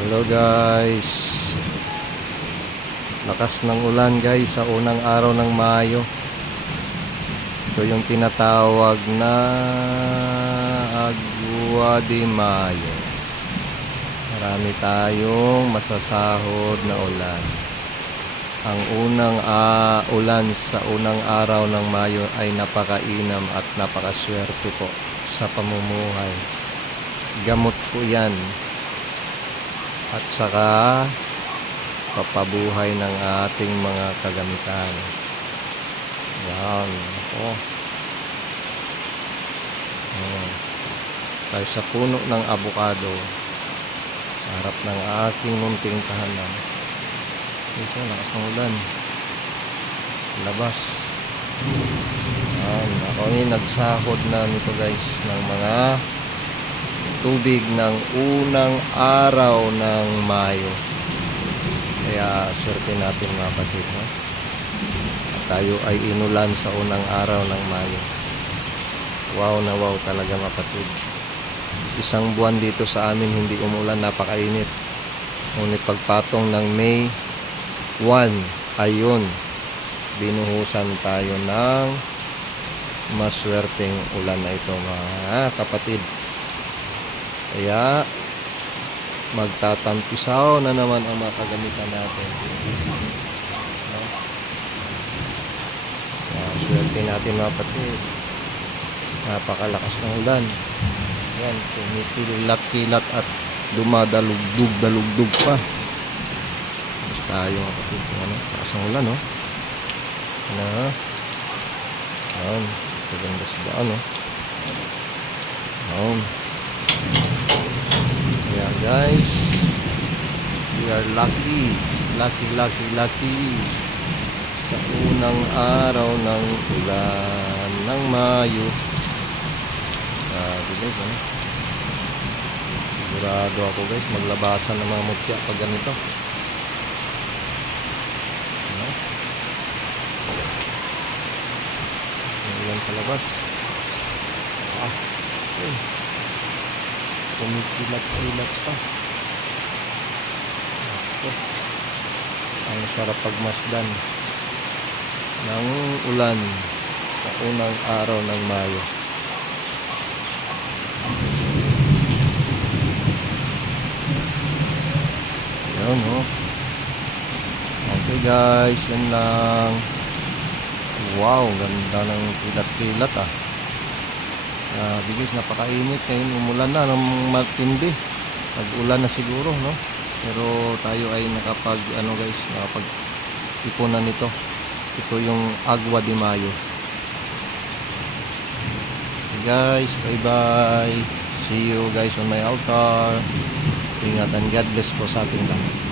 Hello guys, lakas ng ulan guys sa unang araw ng Mayo. Ito yung tinatawag na Agua de Mayo. Marami tayong masasahod na ulan. Ang unang ulan sa unang araw ng Mayo ay napakainam at napakaswerte po sa pamumuhay. Gamot po yan. At saka papabuhay ng ating mga kagamitan. Yan. Tayo sa puno ng avocado, harap ng aking munting tahanan. Ito, lakas ng ulan. Labas. Yan. Ako yung nagsahod na nito guys ng mga tubig ng unang araw ng Mayo. Kaya swerte natin mga kapatid, no? At tayo ay inulan sa unang araw ng Mayo. Wow na wow talaga mga kapatid. Isang buwan dito sa amin hindi umulan, napakainit. Ngunit pagpatong ng May 1, ayun, binuhusan tayo ng maswerteng ulan na ito mga kapatid. Kaya magtatampisaw na naman ang mga kagamitan natin. Swerte natin mga kapatid. Napakalakas ng ulan. Yan, kumikilat-kilat at dumadalugdug-dalugdug pa. Basta tayo mga kapatid. Lakas ng ulan, no? Yan, maganda sa daan, no? Yan. Yeah, guys, we are lucky sa unang araw ng ulan ng Mayo. Guys, sigurado ako guys, maglabasan ng mga mutya pag ganito. Ulan sa labas. Okay. Kumikilat-kilat pa. Ang sarap pagmasdan ng ulan sa unang araw ng Mayo. Yan, oh. Okay guys, yan lang. Wow, ganda ng kilat-kilat ah. Bigis, napakainit ngayon, umulan na ng matindi. Pag-ulan na siguro, no? Pero tayo ay nakapag-ipunan nito. Ito yung Agua de Mayo. Okay guys, bye bye. See you guys on my altar. Ingatan, God bless po sa ating lahat.